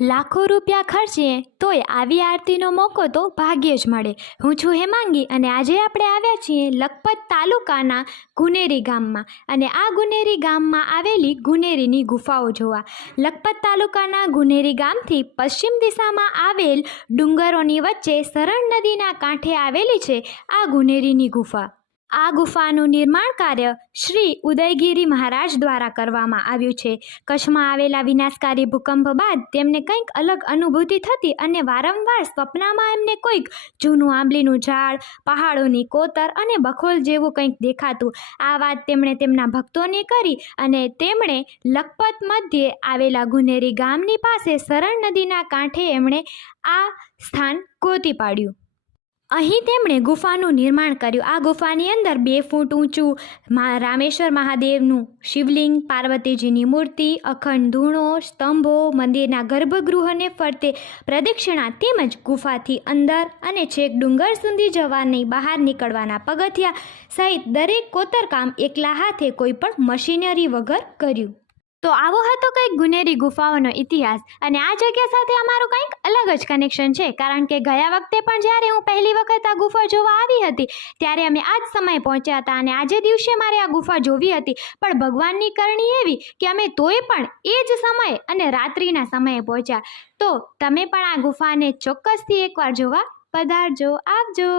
લાખો રૂપિયા ખર્ચીએ તોય આવી આરતીનો મોકો તો ભાગ્યે જ મળે. હું છું હેમાંગી અને આજે આપણે આવ્યા છીએ લખપત તાલુકાના ગુનેરી ગામમાં અને આ ગુનેરી ગામમાં આવેલી ગુનેરીની ગુફાઓ જોવા. લખપત તાલુકાના ગુનેરી ગામથી પશ્ચિમ દિશામાં આવેલ ડુંગરોની વચ્ચે સરણ નદીના કાંઠે આવેલી છે આ ગુનેરીની ગુફા. આ ગુફાનું નિર્માણ કાર્ય શ્રી ઉદયગીરી મહારાજ દ્વારા કરવામાં આવ્યું છે. કચ્છમાં આવેલા વિનાશકારી ભૂકંપ બાદ તેમને કંઈક અલગ અનુભૂતિ થતી અને વારંવાર સ્વપ્નમાં એમને કોઈક જૂનું આંબલીનું ઝાડ, પહાડોની કોતર અને બખોલ જેવું કંઈક દેખાતું. આ વાત તેમણે તેમના ભક્તોને કરી અને તેમણે લખપત મધ્યે આવેલા ગુનેરી ગામની પાસે સરળ નદીના કાંઠે એમણે આ સ્થાન ગોતી પાડ્યું. અહીં તેમણે ગુફાનું નિર્માણ કર્યું. આ ગુફાની અંદર બે ફૂટ ઊંચું રામેશ્વર મહાદેવનું શિવલિંગ, પાર્વતીજીની મૂર્તિ, અખંડ ધૂણો, સ્તંભો, મંદિરના ગર્ભગૃહને ફરતે પ્રદક્ષિણા તેમજ ગુફાથી અંદર અને છેક ડુંગર સુધી જવાની બહાર નીકળવાના પગથિયા સહિત દરેક કોતરકામ એકલા હાથે કોઈ પણ મશીનરી વગર કર્યું. તો આવો હતો કંઈક ગુનેરી ગુફાઓનો ઇતિહાસ. અને આ જગ્યા સાથે અમારું કંઈક અલગ જ કનેક્શન છે. કારણ કે ગયા વખતે પણ જ્યારે હું પહેલી વખત આ ગુફા જોવા આવી હતી, ત્યારે અમે આ જ સમયે પહોંચ્યા હતા અને આજે દિવસે મારે આ ગુફા જોવી હતી. પણ ભગવાનની કરણી એવી કે અમે તોય પણ એ જ સમયે અને રાત્રિના સમયે પહોંચ્યા. તો તમે પણ આ ગુફાને ચોક્કસથી એકવાર જોવા પધારજો, આવજો.